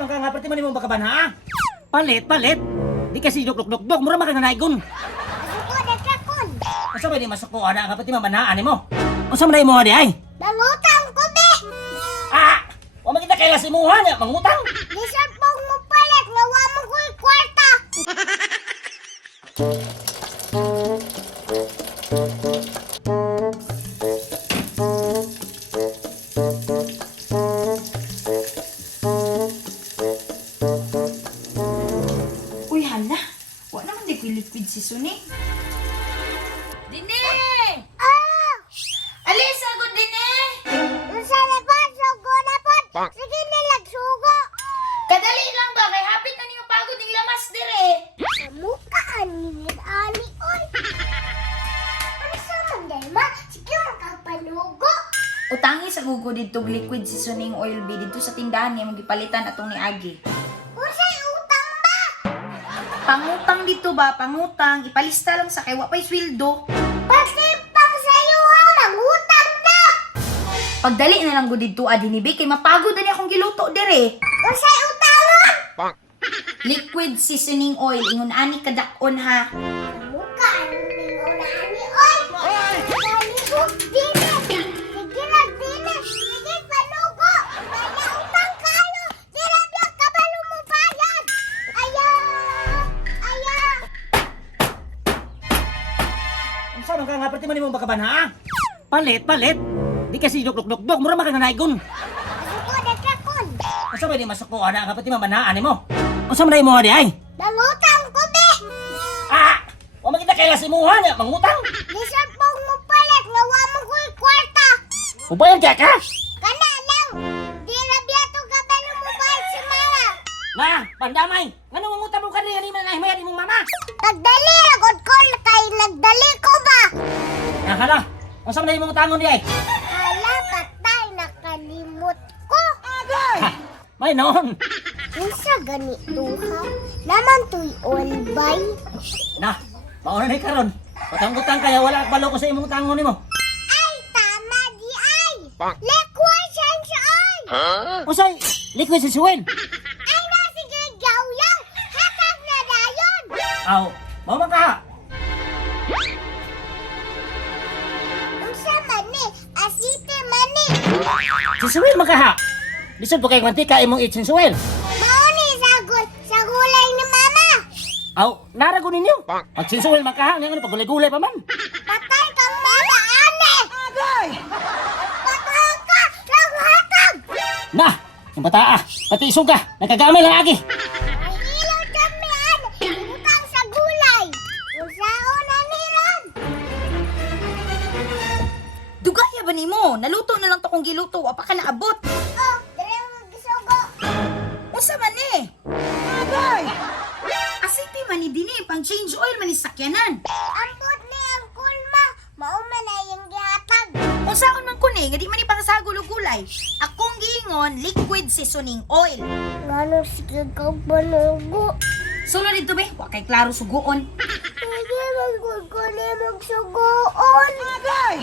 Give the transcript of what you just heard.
man ka nga, pati man mo bakaban ha? Palit, palit. Di kasi duk-duk-duk, mura makananaygon. Masuko na kakon. Asa ba di masuko ana nga pati mamanaan mo? Unsa man mo di ay? Mangutang ko be. Ah! Wa makita kay lasimuhan ya, mangutang. Lisod pong mo palit nga wa mo ko'y kwarta. Uy, hala. Wa naman di liquid si Suni. Dine! Ah! Alis, agad Dine! Unsa na pa? Sugo na po. Sige nilag sugo. Kadali lang ba? Kay hapit na niyo pagod ng lamas dire. Sa mukha aningin ali oy. Ano sa manday ma? Sige makapanugo. Utangi sa gugo dito liquid si Suning oil B dito sa tindahan niya magipalitan atong ni Agi. Unsay utang ba? Pangutang dito ba? Pangutang. Ipalista lang sa kay wa pa'y sweldo. Pati pang sayo ha, mangutang na. Pagdali na lang go dito adinibi kay mapagod na ni akong giluto dire. Unsay utangon? Liquid seasoning oil ingon ani kadakon ha. Mukha aningin una ani oy. Panugo dine. Sige lang dine. Sige panugo. Kaya utang kayo. Dira biya kabalo mo bayad. Aya. Aya. Unsa man ka nga, pati man mo bakaban ha? Palit, palit. Di kasi duk-duk-duk, mura makananaygon. Masuko na kakon. Asa ba di masuko ana nga pati mamanaan mo? Unsa man mo di ay? Mangutang ko be. Ah! Wa makita kay lasimuhan ya, mangutang. Lisod pong mo palit nga wa mo ko'y kwarta. Ubayan ka ka? Kana lang. Di ra biya to kabalo mo bayad si mama. Na, pandamay. Ngano mangutang mo kanina ni man ay mayad imong mama? Nagdali ragod ko kay nagdali ko ba? Ya hala. Unsa man imong utangon di ay? Hala patay nakalimot ko. Ha, may noon. Unsa gani duha? Naman to'y olbay. Na, mauna na karon. Utang-utang kaya wala balo ko sa imong utangon nimo. Ay tama di ay. Liquid sunshine. Usay, liquid si Suwen. Ay na sige gawyang. Hatag na dayon. Aw, mao man ka. Unsa man ni? Asite man ni. Si Suwen makaha. Lisod po kay mantika imong itsin Suwen. Mao ni sa gulay ni mama. Aw, narago ninyo. Pag si Suwen makaha, nga pagulay-gulay pa man. Patay kang mama ane. Agay. Patay ka. Hatag. Na, yung bata pati isog ka, nagkagamay lang agi. Ay ilaw damian. Utang sa gulay. Unsaon na ni ron? Dugaya ba nimo? Naluto na lang to kung giluto wa pa ka naabot. Oh, dire mo gisugo. Unsa man ni? Agay. Asiti man ni dini pang change oil man ni sakyanan. Ambot ni ang kulma. Mao man na yung gihatag. Unsaon man kun nga di man ni pangasagol og gulay. Akong giingon liquid seasoning oil. Ngano sige ka banugo? Sulod dito be, wa kay klaro suguon. Sige, magkukuli magsugoon. Agay!